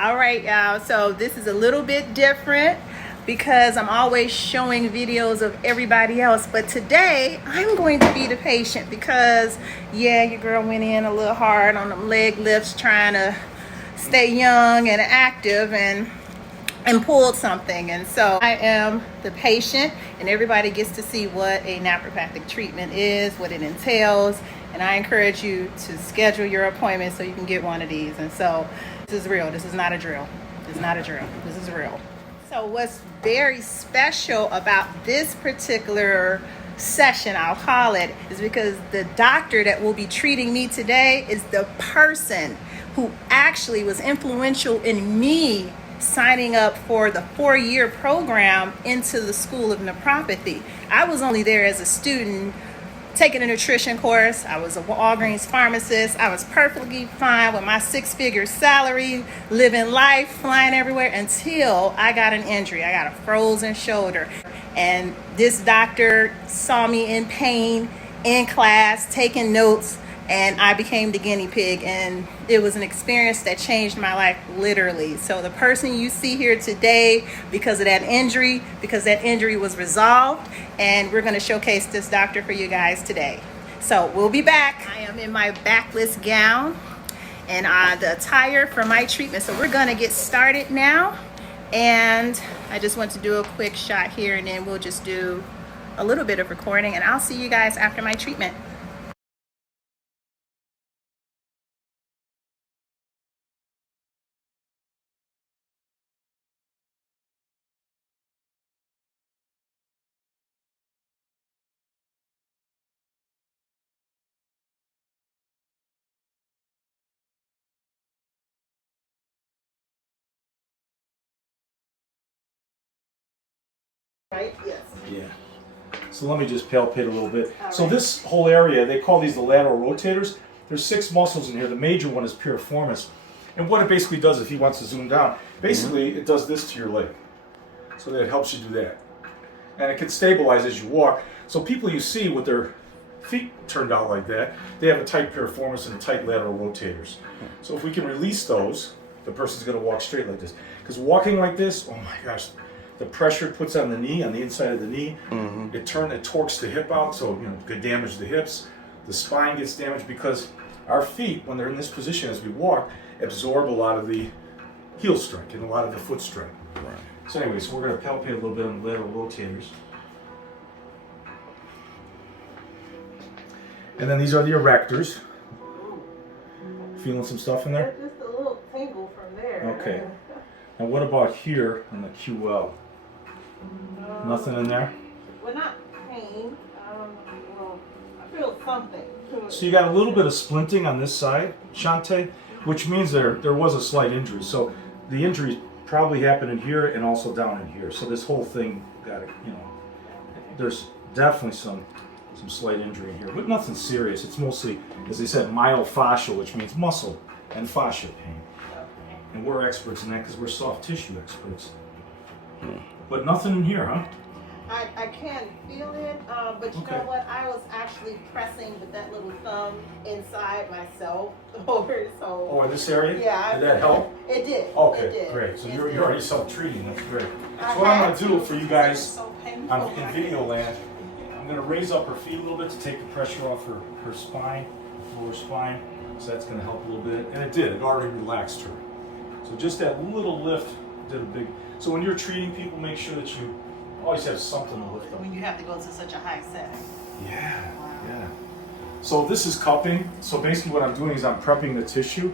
All right, y'all. So this is a little bit different because I'm always showing videos of everybody else. But today I'm going to be the patient because, yeah, your girl went in a little hard on them leg lifts trying to stay young and active and pulled something. And so I am the patient, and everybody gets to see what a naprapathic treatment is, what it entails. And I encourage you to schedule your appointment so you can get one of these. And so this is real. This is not a drill. This is not a drill. This is real. So what's very special about this particular session, I'll call it, is because the doctor that will be treating me today is the person who actually was influential in me signing up for the 4-year program into the School of Naprapathy. I was only there as a student taking a nutrition course. I was a Walgreens pharmacist. I was perfectly fine with my 6-figure salary, living life, flying everywhere until I got an injury. I got a frozen shoulder. And this doctor saw me in pain in class, taking notes, and I became the guinea pig. And it was an experience that changed my life, literally. So the person you see here today, because that injury was resolved, and we're going to showcase this doctor for you guys today. So we'll be back. I am in my backless gown and the attire for my treatment. So we're going to get started now. And I just want to do a quick shot here, and then we'll just do a little bit of recording, and I'll see you guys after my treatment. Right? Yes. Yeah. So let me just palpate a little bit. So this whole area, they call these the lateral rotators. There's 6 muscles in here. The major one is piriformis. And what it basically does, if he wants to zoom down, basically it does this to your leg. So that helps you do that. And it can stabilize as you walk. So people you see with their feet turned out like that, they have a tight piriformis and tight lateral rotators. So if we can release those, the person's going to walk straight like this. Because walking like this, oh my gosh, the pressure it puts on the knee, on the inside of the knee, it torques the hip out, so it could damage the hips. The spine gets damaged because our feet, when they're in this position as we walk, absorb a lot of the heel strength and a lot of the foot strength. Right. So anyway, so we're going to palpate a little bit on the lateral rotators. And then these are the erectors. Feeling some stuff in there? Just a little tingle from there. Okay. Now what about here on the QL? Nothing in there? Well, not pain. Well, I feel something. So you got a little bit of splinting on this side, Shante, which means there was a slight injury. So the injury probably happened in here and also down in here. So this whole thing got it, there's definitely some slight injury in here, but nothing serious. It's mostly, as they said, myofascial, which means muscle and fascia pain. And we're experts in that because we're soft tissue experts. But nothing in here, huh? I can feel it, but you know what? I was actually pressing with that little thumb inside myself over. So. Oh, in this area? Yeah. Did that help? It did. Okay, it did. great. So you're already self-treating. That's great. So what I'm going to do for you guys in video land, I'm going to raise up her feet a little bit to take the pressure off her spine, lower spine. So that's going to help a little bit. And it did. It already relaxed her. So just that little lift did a big. So when you're treating people, make sure that you always have something to lift up. When you have to go to such a high setting. Yeah, yeah. So this is cupping. So basically what I'm doing is I'm prepping the tissue.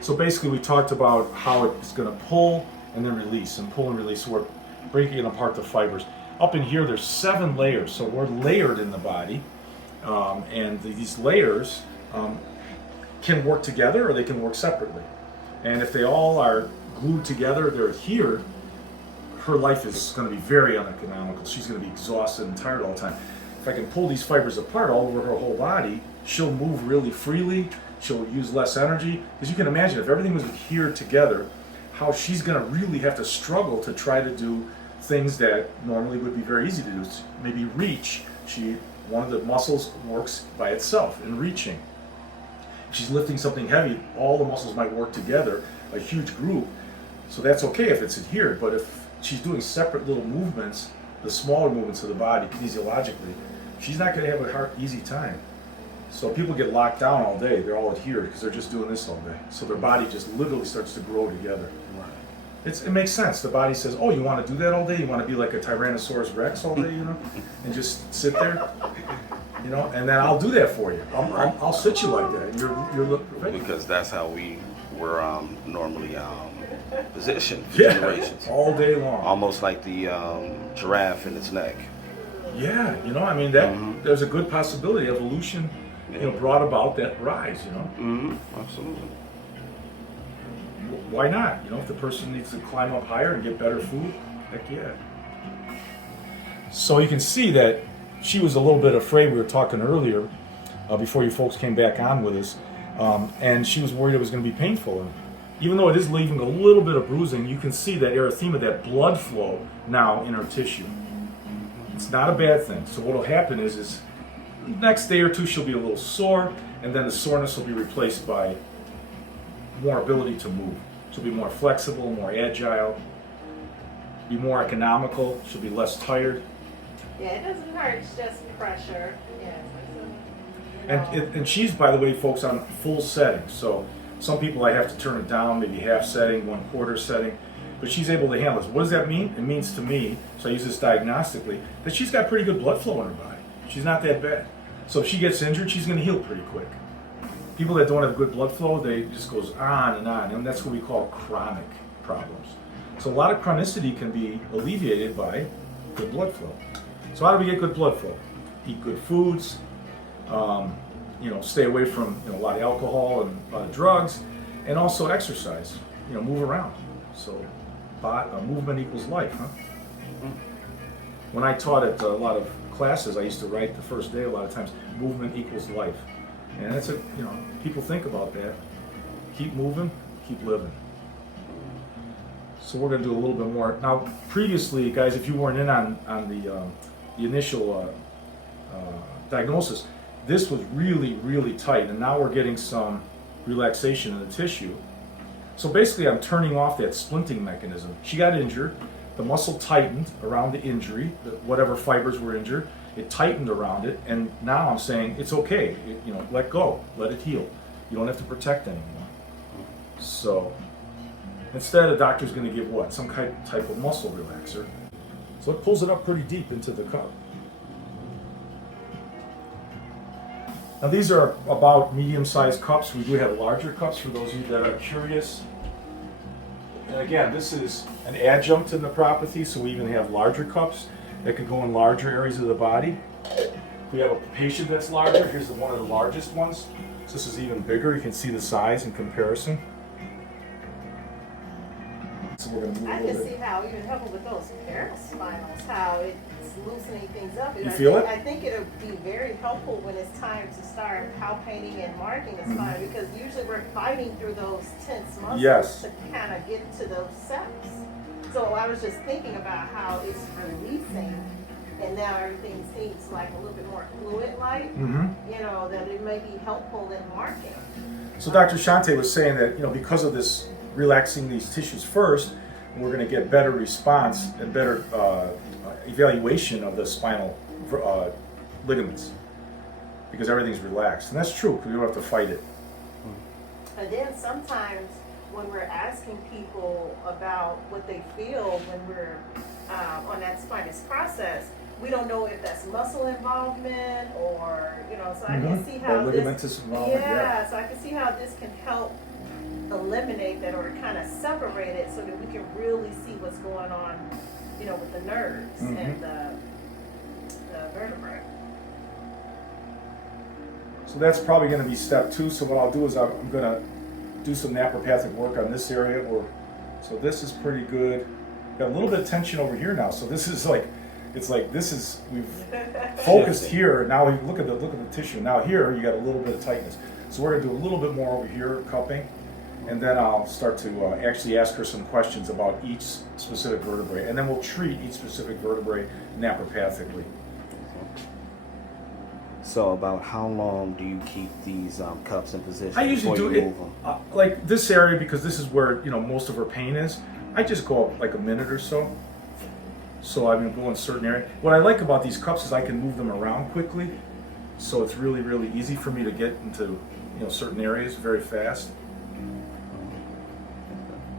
So basically we talked about how it's going to pull and then release and pull and release. So we're breaking apart the fibers. Up in here there's 7 layers. So we're layered in the body. And these layers can work together or they can work separately. And if they all are glued together, they're adhered, her life is going to be very uneconomical. She's going to be exhausted and tired all the time. If I can pull these fibers apart all over her whole body, she'll move really freely, she'll use less energy. Because you can imagine, if everything was adhered together, how she's going to really have to struggle to try to do things that normally would be very easy to do. Maybe reach. One of the muscles works by itself in reaching. If she's lifting something heavy, all the muscles might work together, a huge group, So that's okay if it's adhered, but if she's doing separate little movements, the smaller movements of the body, kinesiologically, she's not going to have a easy time. So people get locked down all day, they're all adhered because they're just doing this all day. So their body just literally starts to grow together. It makes sense. The body says, oh, you want to do that all day? You want to be like a Tyrannosaurus Rex all day, you know, and just sit there, you know, and then I'll do that for you. I'll sit you like that. You're ready. Because that's how we were normally positioned for Yeah, generations. all day long. Almost like the giraffe in its neck. Yeah, you know, I mean, that there's a good possibility evolution, you know, brought about that rise, you know. Absolutely. Why not? You know, if the person needs to climb up higher and get better food, heck yeah. So you can see that she was a little bit afraid. We were talking earlier, before you folks came back on with us, and she was worried it was going to be painful. And even though it is leaving a little bit of bruising, you can see that erythema, that blood flow now in her tissue. It's not a bad thing. So what will happen is next day or two she'll be a little sore, and then the soreness will be replaced by more ability to move. She'll be more flexible, more agile, be more economical. She'll be less tired. Yeah, it doesn't hurt. It's just pressure. Yeah. And she's, by the way, folks, on full setting. So some people I have to turn it down, maybe half setting, 1/4 setting. But she's able to handle this. What does that mean? It means to me, so I use this diagnostically, that she's got pretty good blood flow in her body. She's not that bad. So if she gets injured, she's going to heal pretty quick. People that don't have good blood flow, they just goes on, and that's what we call chronic problems. So a lot of chronicity can be alleviated by good blood flow. So how do we get good blood flow? Eat good foods, you know, stay away from, you know, a lot of alcohol and a lot of drugs, and also exercise. You know, move around. So movement equals life, huh? When I taught at a lot of classes, I used to write the first day a lot of times, movement equals life. And that's you know, people think about that. Keep moving, keep living. So we're going to do a little bit more. Now, previously, guys, if you weren't in on the initial diagnosis, this was really, really tight. And now we're getting some relaxation in the tissue. So basically, I'm turning off that splinting mechanism. She got injured. The muscle tightened around the injury, whatever fibers were injured. It tightened around it, and now I'm saying it's okay. You know, let go, let it heal. You don't have to protect anymore. So instead, a doctor's going to give what? Some type of muscle relaxer. So it pulls it up pretty deep into the cup. Now these are about medium-sized cups. We do have larger cups for those of you that are curious. And again, this is an adjunct to Naprapathy, so we even have larger cups that could go in larger areas of the body. If we have a patient that's larger, here's one of the largest ones. So this is even bigger. You can see the size in comparison. So we're going to move I a little can bit. see how even helping with those paraspinals, how it's loosening things up. You feel it? I think it'll be very helpful when it's time to start palpating and marking the spine, because usually we're fighting through those tense muscles Yes. to kind of get to those septs. So I was just thinking about how it's releasing, and now everything seems like a little bit more fluid-like. You know, that it may be helpful in marking. So Dr. Shante was saying that, you know, because of this relaxing these tissues first, we're going to get better response and better evaluation of the spinal ligaments, because everything's relaxed. And that's true, because we don't have to fight it. And then sometimes when we're asking people about what they feel when we're on that spinous process, we don't know if that's muscle involvement or, you know, so I can see how or ligamentous involvement, yeah, so I can see how this can help eliminate that or kind of separate it so that we can really see what's going on, you know, with the nerves and the vertebrae. So that's probably going to be step 2. So what I'll do is I'm going to do some naprapathic work on this area. So this is pretty good. Got a little bit of tension over here now. So this is like, it's like this is, we've focused here. Now we look at the tissue. Now here you got a little bit of tightness. So we're going to do a little bit more over here, cupping, and then I'll start to actually ask her some questions about each specific vertebrae, and then we'll treat each specific vertebrae naprapathically. So about how long do you keep these cups in position? I usually before do you it move them? like this area, because this is where most of her pain is. I just go up like a minute or so. So I'm gonna go in certain area. What I like about these cups is I can move them around quickly, so it's really, really easy for me to get into certain areas very fast.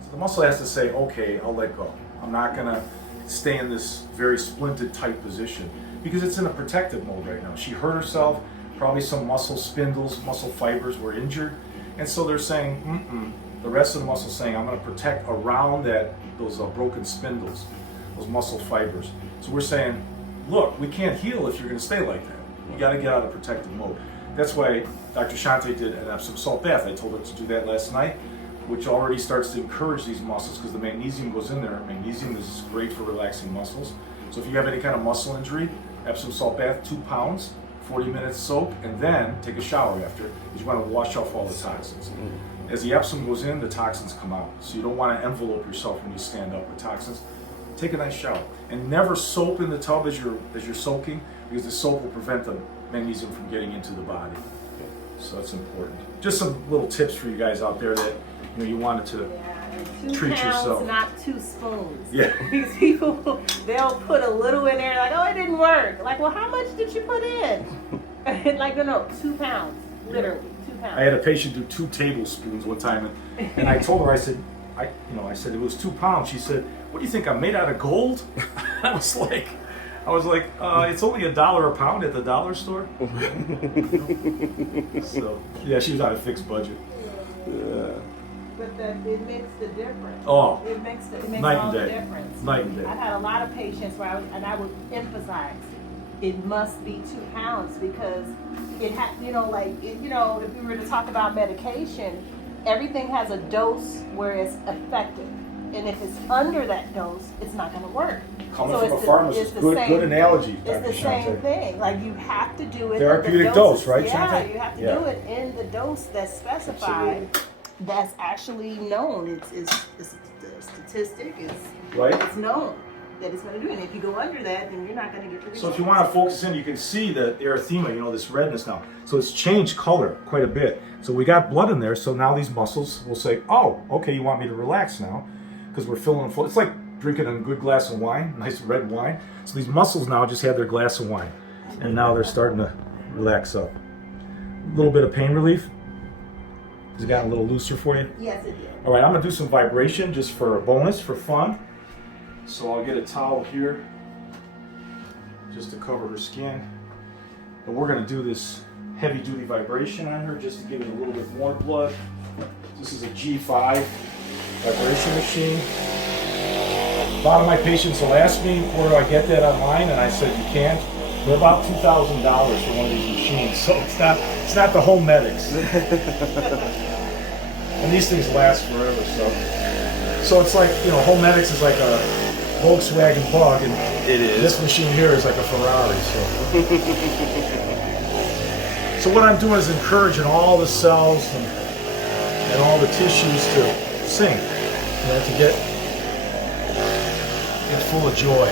So the muscle has to say, okay, I'll let go. I'm not gonna stay in this very splinted tight position, because it's in a protective mode right now. She hurt herself, probably some muscle spindles, muscle fibers were injured, and so they're saying, the rest of the muscle saying, I'm gonna protect around those broken spindles, those muscle fibers. So we're saying, look, we can't heal if you're gonna stay like that. You gotta get out of protective mode. That's why Dr. Shante did an Epsom salt bath. I told her to do that last night, which already starts to encourage these muscles, because the magnesium goes in there. Magnesium is great for relaxing muscles. So if you have any kind of muscle injury, Epsom salt bath, 2 pounds, 40 minutes soak, and then take a shower after, because you want to wash off all the toxins. As the Epsom goes in, the toxins come out. So you don't want to envelope yourself when you stand up with toxins. Take a nice shower, and never soap in the tub as you're soaking, because the soap will prevent the magnesium from getting into the body. So that's important. Just some little tips for you guys out there that you wanted to treat 2 pounds, yourself. not 2 spoons. Yeah. These people, they'll put a little in there, like, oh, it didn't work. Like, well, how much did you put in? Like, no, 2 pounds, literally 2 pounds. I had a patient do 2 tablespoons one time, and I told her, I said it was 2 pounds. She said, "What do you think? I'm made out of gold?" I was like, it's only $1 a pound at the dollar store. So yeah, she was on a fixed budget. Yeah. But it makes the difference. Oh, it makes night all and the day. difference. Night and day. I've had a lot of patients where I would emphasize it must be 2 pounds, because it if we were to talk about medication, everything has a dose where it's effective, and if it's under that dose, it's not going to work. Coming from a pharmacist, good analogy, Dr. It's the same thing. Like, you have to do it. Therapeutic dose, right, Yeah, Shante? you have to do it in the dose that's specified. Absolutely. That's actually known. It's the statistic is Right. It's known that it's going to do it. And if you go under that, then you're not going to get the results. So if you want to focus in, you can see the erythema, this redness now. So it's changed color quite a bit. So we got blood in there, so now these muscles will say, oh, okay, you want me to relax now, because we're filling them full. It's like drinking a good glass of wine, nice red wine. So these muscles now just had their glass of wine, and now they're starting to relax up. A little bit of pain relief. Has it gotten a little looser for you? Yes, it did. All right, I'm gonna do some vibration just for a bonus, for fun. So I'll get a towel here just to cover her skin. And we're gonna do this heavy duty vibration on her just to give it a little bit more blood. This is a G5 vibration machine. A lot of my patients will ask me, where do I get that online? And I said, you can't. They're about $2,000 for one of these machines, so it's not the home medics. And these things last forever, so it's like, home medics is like a Volkswagen Bug, and It is. this machine here is like a Ferrari. So what I'm doing is encouraging all the cells and all the tissues to sing, to get full of joy.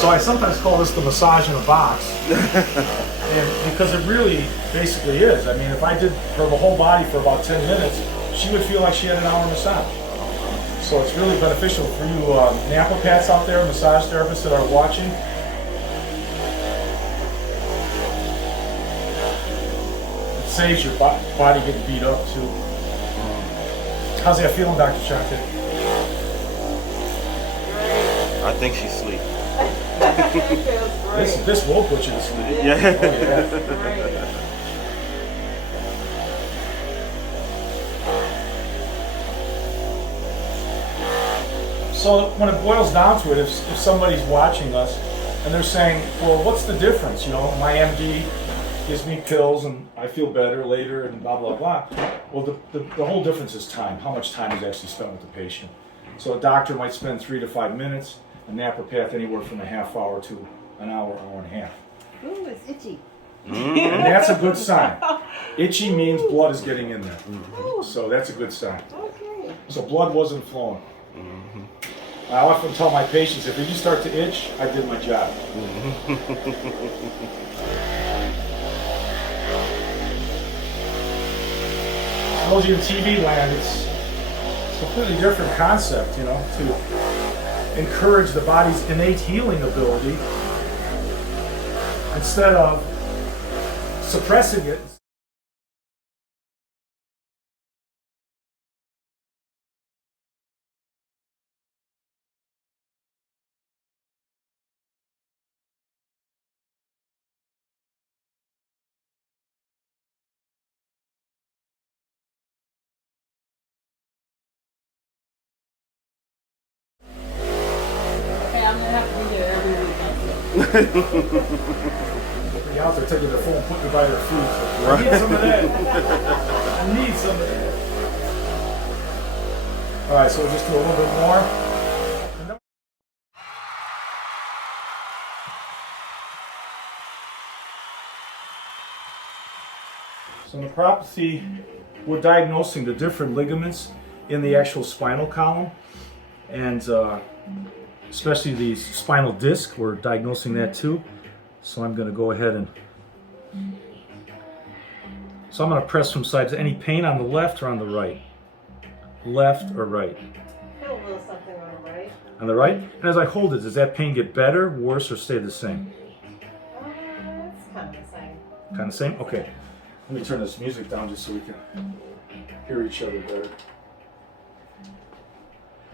So I sometimes call this the massage in a box, and because it really basically is. I mean, if I did her the whole body for about 10 minutes, she would feel like she had an hour massage. So it's really beneficial for you napropaths out there, massage therapists that are watching. It saves your body getting beat up too. How's that feeling, Dr. Shante? I think she's asleep. This will put you to sleep. Yeah. Oh, yeah. So when it boils down to it, if somebody's watching us and they're saying, well, what's the difference? My MD gives me pills and I feel better later and blah, blah, blah. Well, the whole difference is time, how much time is actually spent with the patient. So a doctor might spend 3 to 5 minutes, a napropath anywhere from a half hour to an hour, hour and a half. Ooh, it's itchy. And that's a good sign. Itchy means blood is getting in there. So that's a good sign. Okay. So blood wasn't flowing. I often tell my patients, if you start to itch, I did my job. Those of you in TV land, it's a completely different concept, you know, to encourage the body's innate healing ability instead of suppressing it. Everybody out there taking their phone, putting it by their feet. So, I need some of that. I need some of that. All right, so we'll just do a little bit more. So naprapathy, we're diagnosing the different ligaments in the actual spinal column, and especially the spinal disc, we're diagnosing that too. So I'm going to go ahead and, so I'm going to press from sides. Any pain on the left or on the right? Left or right? I feel a little something on the right. On the right? And as I hold it, does that pain get better, worse, or stay the same? It's kind of the same. Kind of the same? Okay. Let me turn this music down just so we can hear each other better.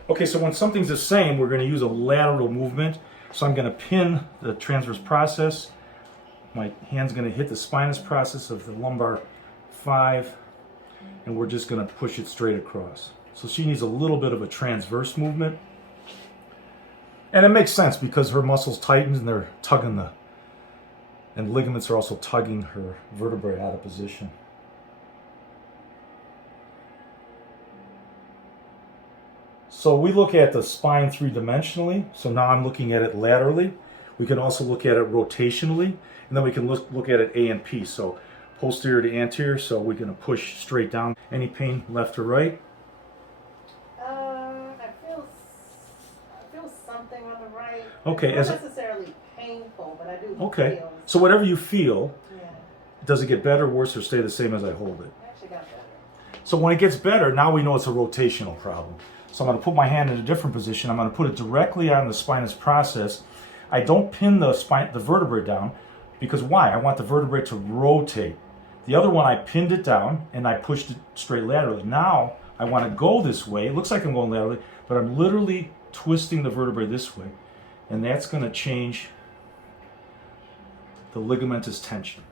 Okay, so when something's the same, we're going to use a lateral movement. So I'm going to pin the transverse process. My hand's going to hit the spinous process of the lumbar 5, and we're just going to push it straight across. So she needs a little bit of a transverse movement. And it makes sense because her muscles tighten and they're tugging and ligaments are also tugging her vertebrae out of position. So we look at the spine three-dimensionally. So now I'm looking at it laterally. We can also look at it rotationally, and then we can look at it A and P. So posterior to anterior. So we're going to push straight down. Any pain left or right? I feel something on the right. Okay. It's not necessarily painful, but I do feel. So whatever you feel, Yeah. does it get better, worse, or stay the same as I hold it? It actually got better. So when it gets better, now we know it's a rotational problem. So I'm going to put my hand in a different position. I'm going to put it directly on the spinous process. I don't pin the vertebrae down, because why? I want the vertebrae to rotate. The other one, I pinned it down and I pushed it straight laterally. Now I want to go this way. It looks like I'm going laterally, but I'm literally twisting the vertebrae this way. And that's going to change the ligamentous tension.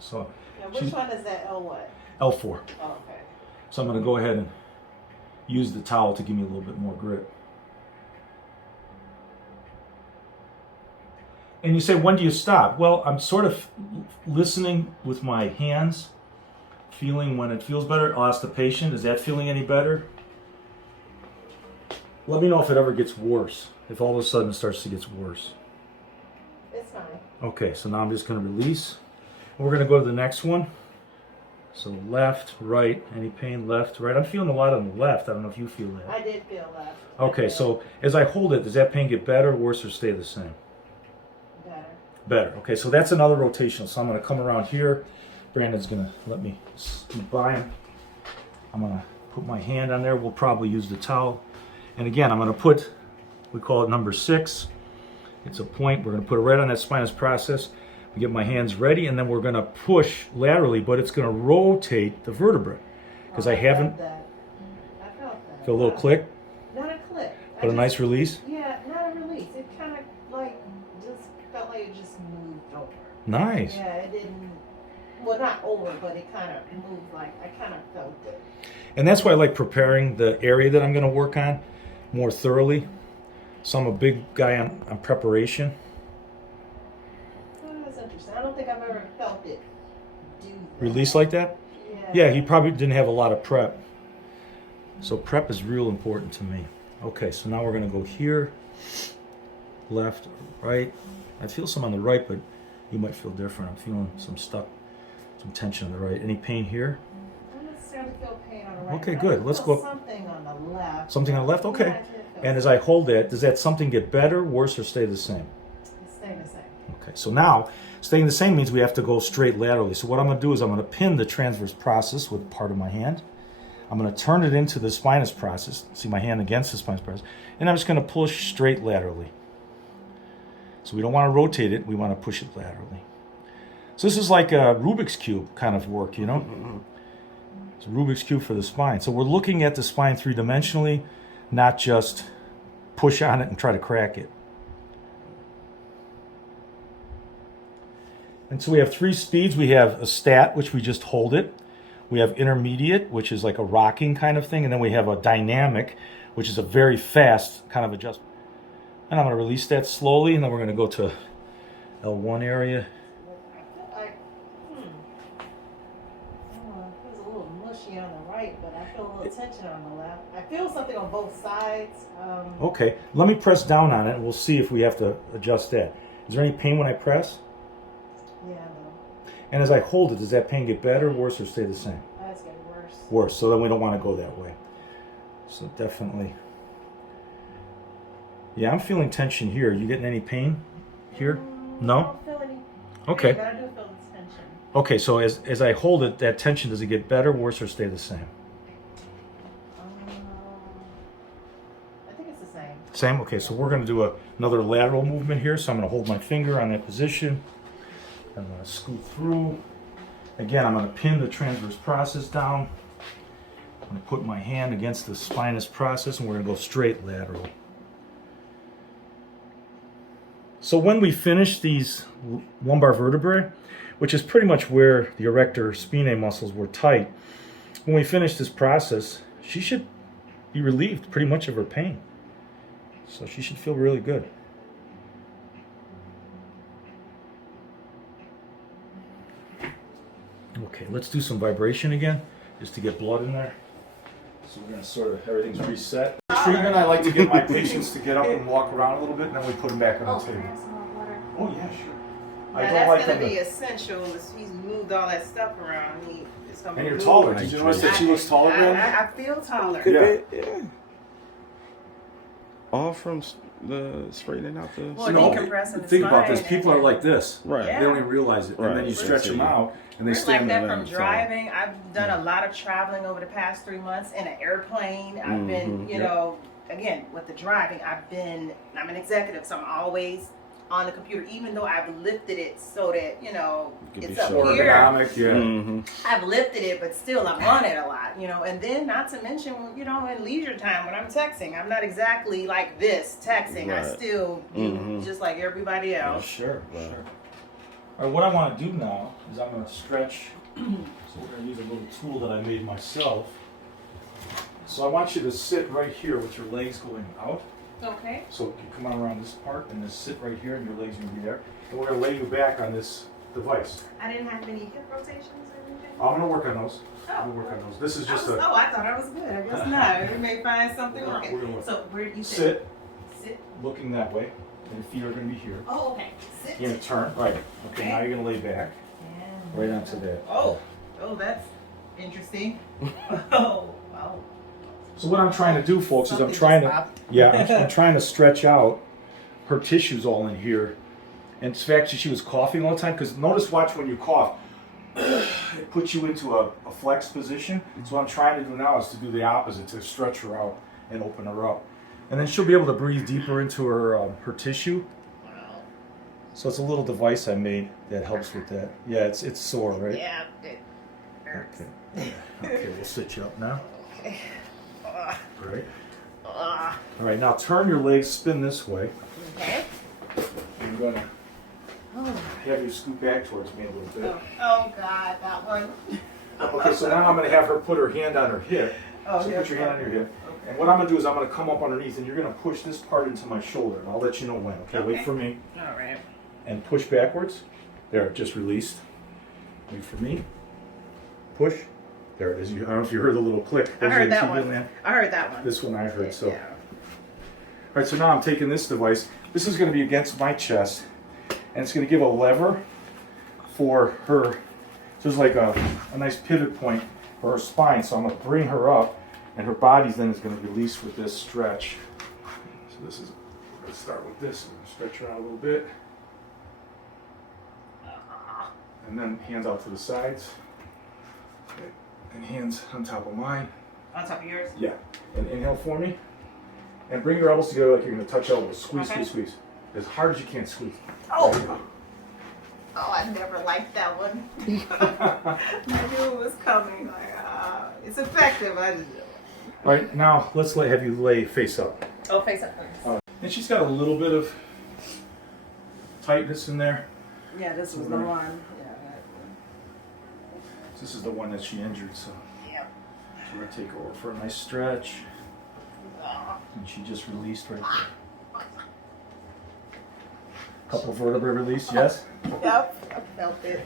So Now, which one is that? L what? L4. Oh, okay. So I'm going to go ahead and use the towel to give me a little bit more grip. And you say, when do you stop? Well, I'm sort of listening with my hands, feeling when it feels better. I'll ask the patient, is that feeling any better? Let me know if it ever gets worse, if all of a sudden it starts to get worse. It's fine. Okay, so now I'm just going to release. And we're going to go to the next one. So left, right, any pain, left, right. I'm feeling a lot on the left. I don't know if you feel that. I did feel left. Okay, so as I hold it, does that pain get better, worse, or stay the same? Better. Better. Okay, so that's another rotational. So I'm going to come around here. Brandon's going to let me scoot by him. I'm going to put my hand on there. We'll probably use the towel. And again, I'm going to put, we call it number 6. It's a point. We're going to put it right on that spinous process. We get my hands ready, and then we're going to push laterally, but it's going to rotate the vertebrae. Because I haven't... felt that. I felt that. Feel a little click? Not a click. But a nice release? Yeah, not a release. It kind of like just felt like it just moved over. Nice. Yeah, it didn't. Well, not over, but it kind of moved. Like I kind of felt it. And that's why I like preparing the area that I'm going to work on more thoroughly. So I'm a big guy on preparation. Oh, that's interesting. I don't think I've ever felt it do that. Release like that? Yeah, he probably didn't have a lot of prep. So prep is real important to me. Okay, so now we're going to go here, left, right. I feel some on the right, but you might feel different. I'm feeling some tension on the right. Any pain here? Not necessarily feel pain on the right. Okay, but good. I Let's feel go. something on the left. Something on the left? Okay. Yeah, I did feel And as I hold it, does that something get better, worse, or stay the same? it's staying the same. Okay, so now staying the same means we have to go straight laterally. So what I'm going to do is I'm going to pin the transverse process with part of my hand. I'm going to turn it into the spinous process. See my hand against the spinous process. And I'm just going to push straight laterally. So we don't want to rotate it. We want to push it laterally. So this is like a Rubik's Cube kind of work, you know? It's a Rubik's Cube for the spine. So we're looking at the spine three-dimensionally, not just push on it and try to crack it. And so we have 3 speeds. We have a stat, which we just hold it. We have intermediate, which is like a rocking kind of thing. And then we have a dynamic, which is a very fast kind of adjustment. And I'm going to release that slowly, and then we're going to go to L1 area. I feel like, it feels a little mushy on the right, but I feel a little tension on the left. I feel something on both sides. Okay, let me press down on it, and we'll see if we have to adjust that. Is there any pain when I press? Yeah, no. And as I hold it, does that pain get better, worse, or stay the same? That's getting worse. Worse, so then we don't want to go that way. So definitely. Yeah, I'm feeling tension here. You getting any pain here? I No? don't feel any Okay. pain, but I do feel the tension. Okay, so as I hold it, that tension, does it get better, worse, or stay the same? I think it's the same. Same? Okay, so we're going to do another lateral movement here. So I'm going to hold my finger on that position. I'm going to scoot through. Again, I'm going to pin the transverse process down. I'm going to put my hand against the spinous process, and we're going to go straight lateral. So when we finish these lumbar vertebrae, which is pretty much where the erector spinae muscles were tight, when we finish this process, she should be relieved pretty much of her pain. So she should feel really good. Okay, let's do some vibration again, just to get blood in there. So we're going to sort of, everything's reset. Treatment, I like to get my patients to get up and walk around a little bit, and then we put them back on the table. Oh yeah, sure. I don't like that's them gonna be to... essential. He's moved all that stuff around. It's gonna And be you're moved. taller. Did you notice that she looks taller, Brandon? I feel taller. Yeah. All from the straightening out the. Well, No, decompressing the think about this. spine People and- are like this. Right. Yeah. They don't even realize it. Right. And then you stretch them out, and they It's stand like there. that from so- driving. I've done a lot of traveling over the past 3 months in an airplane. I've been, you Yep. know, again, with the driving, I'm an executive, so I'm always on the computer, even though I've lifted it so that, you know, Could it's be up short. here. Ergonomic, yeah. Mm-hmm. I've lifted it, but still I'm on it a lot, you know. And then not to mention, you know, in leisure time when I'm texting, I'm not exactly like this texting. I Right. still do just like everybody else. Sure, Right. sure. All right, what I want to do now is I'm going to stretch. So we're going to use a little tool that I made myself. So I want you to sit right here with your legs going out. Okay. So you come on around this part and then sit right here, and your legs are going to be there. And we're going to lay you back on this device. I didn't have any hip rotations or anything. I'm going to work on those. Oh. I'm going to work on those. This is just I a thought I was good. I guess not. We may find something. We're Okay. gonna So where do you sit, Sit. looking that way, and your feet are going to be here. Oh, okay. Sit. You're going to turn. Right. Okay, now you're going to lay back And- right onto that. Oh, that's interesting. Oh, wow. So what I'm trying to do, folks, is I'm Something trying just to, popped. I'm trying to stretch out her tissues all in here. And in fact, she was coughing all the time, because watch when you cough, it puts you into a flex position. So what I'm trying to do now is to do the opposite, to stretch her out and open her up. And then she'll be able to breathe deeper into her tissue. So it's a little device I made that helps with that. Yeah, it's sore, right? Yeah, it hurts. Okay, we'll sit you up now. Okay. Right. All right, now turn your legs, spin this way. Okay. I'm going to have you scoot back towards me a little bit. Oh God, that one. Okay, so now I'm going to have her put her hand on her hip. Oh, So yeah. put your hand on your hip. And what I'm going to do is I'm going to come up underneath, and you're going to push this part into my shoulder. And I'll let you know when. Okay, wait Okay. for me. All right. And push backwards. There, it just released. Wait for me. Push. There it is. I don't know if you heard the little click. I Those are heard the that tibial one. land. I heard that one. This one I heard. So. Yeah. All right, so now I'm taking this device. This is going to be against my chest, and it's going to give a lever for her. So there's like a nice pivot point or her spine. So I'm going to bring her up, and her body then is going to release with this stretch. So this is, let's start with this. Stretch her out a little bit. And then hands out to the sides. Okay. And hands on top of mine. On top of yours? Yeah. And inhale for me. And bring your elbows together like you're going to touch elbows. Squeeze, Okay. squeeze, squeeze. As hard as you can, squeeze. Oh! There you go. Oh, I never liked that one. I knew it was coming. Like, it's effective. I just. All right, now let's have you lay face up. Oh, face up first. And she's got a little bit of tightness in there. Yeah, this was the one. Yeah. This is the one that she injured, so Yeah. we're going to take her over for a nice stretch. And she just released right there. Couple vertebrae release, yes? Yep, I felt it.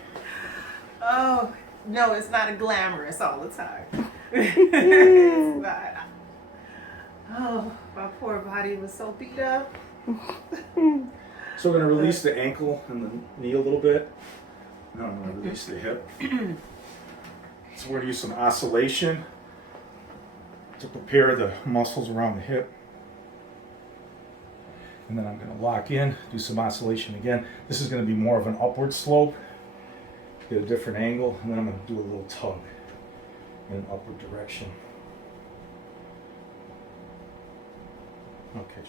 Oh, no, it's not a glamorous all the time. It's not. Oh, my poor body was so beat up. So we're going to release the ankle and the knee a little bit. Now I'm going to release the hip. So we're going to use some oscillation to prepare the muscles around the hip. And then I'm going to lock in, do some oscillation again. This is going to be more of an upward slope. Get a different angle, and then I'm going to do a little tug in an upward direction. Okay.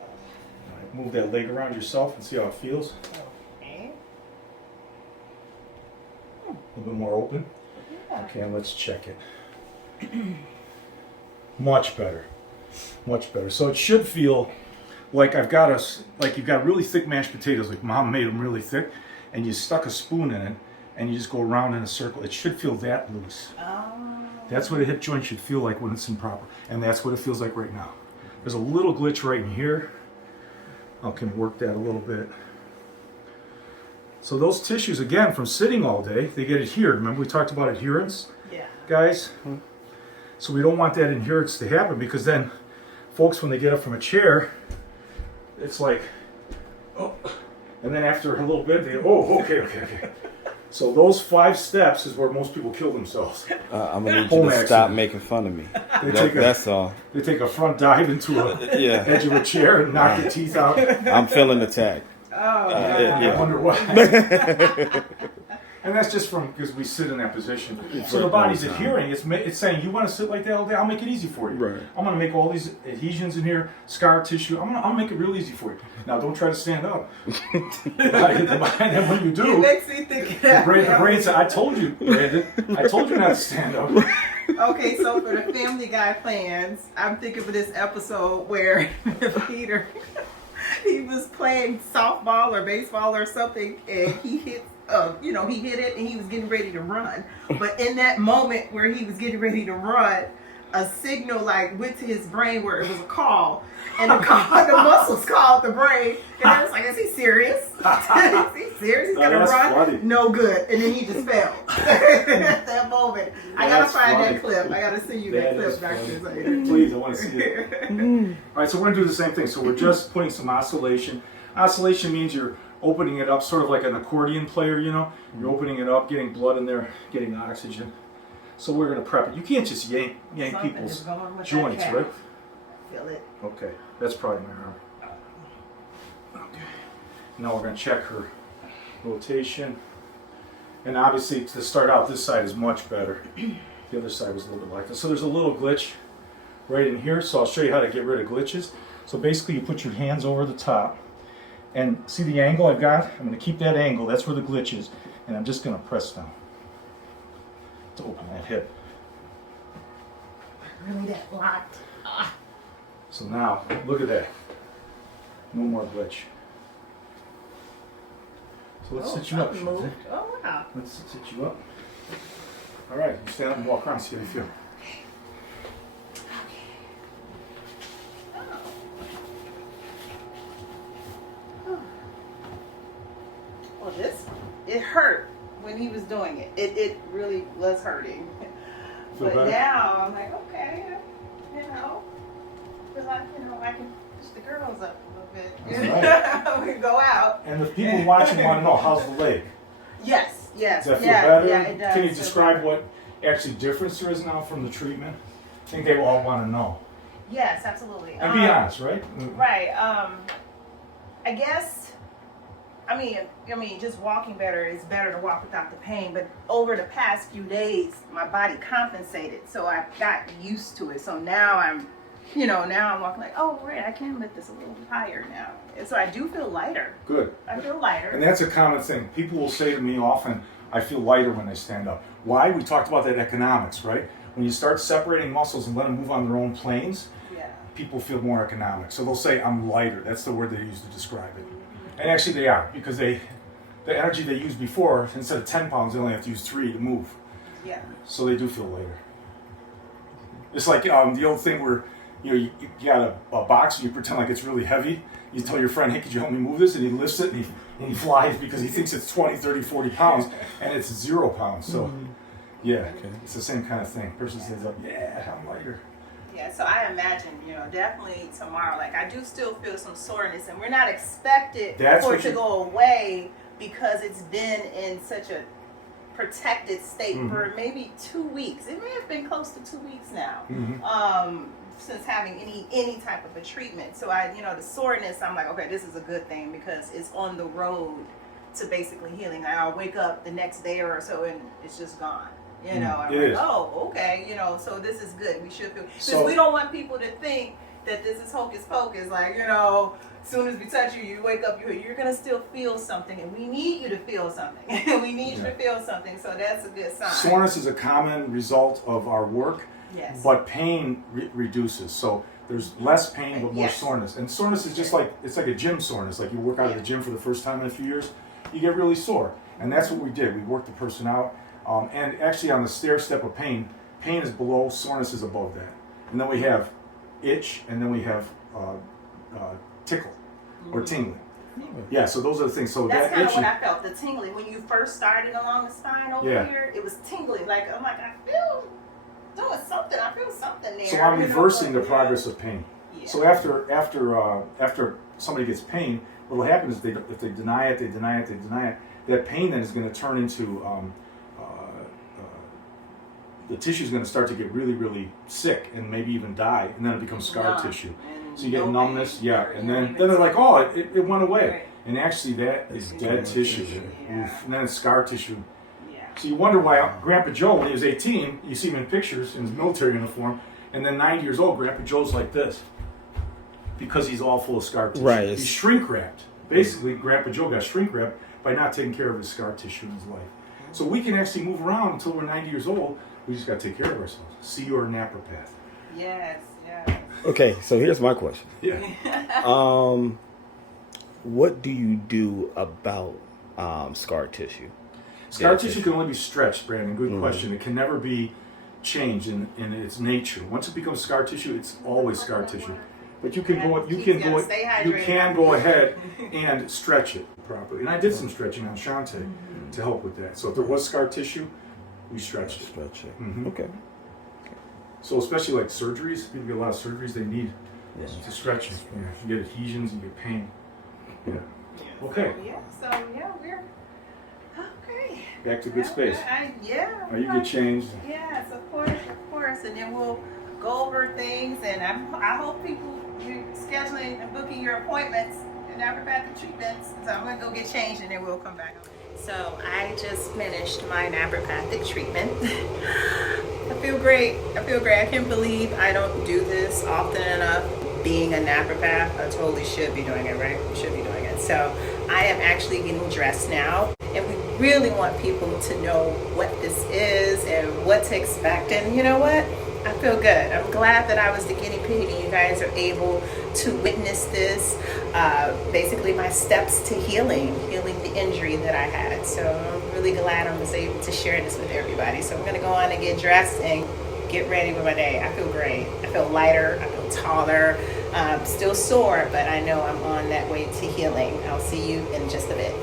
All right, move that leg around yourself and see how it feels. Okay. A little bit more open. Yeah. Okay, and let's check it. Much better. Much better. So it should feel like you've got really thick mashed potatoes, like Mom made them really thick, and you stuck a spoon in it, and you just go around in a circle. It should feel that loose. Oh. That's what a hip joint should feel like when it's improper, and that's what it feels like right now. There's a little glitch right in here. I can work that a little bit. So those tissues, again, from sitting all day, they get adhered. Remember we talked about adherence, Yeah. guys? So we don't want that adherence to happen, because then folks, when they get up from a chair, it's like, oh, and then after a little bit, they go, oh, okay. So those 5 steps is where most people kill themselves. I'm gonna need Home you to accident. stop making fun of me. That's all. They take a front dive into a Yeah, edge of a chair and knock the teeth out. I'm feeling attacked. Oh, I wonder why. And that's just because we sit in that position. So the body's adhering. It's saying, you want to sit like that all day? I'll make it easy for you. Right. I'm going to make all these adhesions in here, scar tissue. I'll make it real easy for you. Now, don't try to stand up. And when you do, It makes me think. the brain says, I told you, Brandon. I told you not to stand up. Okay, so for the Family Guy fans, I'm thinking of this episode where Peter, he was playing softball or baseball or something, and he hit it, and he was getting ready to run. But in that moment where he was getting ready to run, a signal went to his brain where it was a call, and the muscles called the brain, and I was like, "Is he serious? Is he serious? He's gonna That's run? funny. No good." And then he just fell at that moment. I gotta That's find funny. that clip. I gotta send you that That is clip, Dr. funny. Zayder. Please, I want to see it. All right, so we're going to do the same thing. So we're just putting some oscillation. Oscillation means you're opening it up, sort of like an accordion player, You're opening it up, getting blood in there, getting oxygen. So we're going to prep it. You can't just yank Something people's is going with joints, that right? calf. Feel it. Okay, that's probably my arm. Okay. Now we're going to check her rotation. And obviously, to start out, this side is much better. The other side was a little bit like this. So there's a little glitch right in here. So I'll show you how to get rid of glitches. So basically, you put your hands over the top. And see the angle I've got? I'm going to keep that angle. That's where the glitch is. And I'm just going to press down to open that hip. Really that locked. So now, look at that. No more glitch. So let's sit you up. something moved. Shante. Oh, wow. Let's sit you up. All right, you stand up and walk around, see how you feel. Well, it hurt when he was doing it. It really was hurting. Feel But better? now I'm like, okay, because I can push the girls up a little bit. That's We go out. And the people watching want to know, how's the leg? Yes. Does that feel yeah, better? Yeah, it does. Can you feel describe better. what actually difference there is now from the treatment? I think they all want to know. Yes, absolutely. And be honest, right? Right. I guess. I mean, just walking better is better to walk without the pain. But over the past few days, my body compensated, so I got used to it. So now I'm walking like, oh, right, I can lift this a little higher now. And so I do feel lighter. Good. I feel lighter. And that's a common thing. People will say to me often, I feel lighter when they stand up. Why? We talked about that economics, right? When you start separating muscles and let them move on their own planes, people feel more economic. So they'll say, I'm lighter. That's the word they use to describe it. And actually they are, because the energy they used before, instead of 10 pounds, they only have to use 3 to move. Yeah. So they do feel lighter. It's like the old thing where you got a box and you pretend like it's really heavy. You tell your friend, hey, could you help me move this? And he lifts it and he flies because he thinks it's 20, 30, 40 pounds and it's 0 pounds. So yeah, it's the same kind of thing. Person stands up, yeah, I'm lighter. Yeah, so I imagine, definitely tomorrow, like I do still feel some soreness, and we're not expected for it to go away because it's been in such a protected state for maybe 2 weeks. It may have been close to 2 weeks now, since having any type of a treatment. So the soreness, I'm like, okay, this is a good thing because it's on the road to basically healing. I'll wake up the next day or so and it's just gone. I'm like, oh, okay, so this is good. We should feel, because we don't want people to think that this is hocus pocus. Like, as soon as we touch you, you wake up, you're going to still feel something, and we need you to feel something. We need you to feel something, so that's a good sign. Soreness is a common result of our work, but pain reduces. So there's less pain, but more soreness. And soreness is just it's like a gym soreness. Like you work out at the gym for the first time in a few years, you get really sore. And that's what we did. We worked the person out. And actually on the stair step of pain is below, soreness is above that. And then we have itch, and then we have tickle or tingling. Yeah, so those are the things. So that's that kind of itching, what I felt, the tingling. When you first started along the spine over here, it was tingling. Like, I'm like, I feel doing something. I feel something there. So I'm reversing the progress of pain. Yeah. So after somebody gets pain, what will happen is if they deny it, that pain then is going to turn into the tissue is going to start to get really, really sick and maybe even die, and then it becomes scar tissue. So you get numbness, and then they're like, oh, it went away. Right. And actually that is dead tissue. And then it's scar tissue. So you wonder why Grandpa Joe, when he was 18, you see him in pictures in his military uniform, and then 90 years old, Grandpa Joe's like this. Because he's all full of scar tissue. Right. He's shrink wrapped. Basically, Grandpa Joe got shrink wrapped by not taking care of his scar tissue in his life. So we can actually move around until we're 90 years old. We just got to take care of ourselves. See your napropath. Yes. Okay, so here's my question. Yeah. What do you do about scar tissue? Scar tissue can only be stretched, Brandon. Good question. It can never be changed in its nature. Once it becomes scar tissue, it's always scar tissue. But you can go ahead and stretch it properly. And I did some stretching on Shante to help with that. So if there was scar tissue, we stretched it. Okay. So especially like surgeries, people get a lot of surgeries, they need to stretch it. You get adhesions, you get pain. Yeah. Okay. So we're okay. Back to good space. Are you get changed? Yes, of course. And then we'll go over things, and I hope people, you're scheduling and booking your appointments and naprapathic treatments. So I'm going to go get changed, and then we'll come back. So I just finished my naprapathic treatment. I feel great. I can't believe I don't do this often enough. Being a naprapath, I totally should be doing it, right? We should be doing it. So I am actually getting dressed now, and we really want people to know what this is and what to expect. And you know what? I feel good. I'm glad that I was the guinea pig and you guys are able to witness this. Basically my steps to healing the injury that I had. So I'm really glad I was able to share this with everybody. So I'm going to go on and get dressed and get ready with my day. I feel great. I feel lighter. I feel taller. Still sore, but I know I'm on that way to healing. I'll see you in just a bit.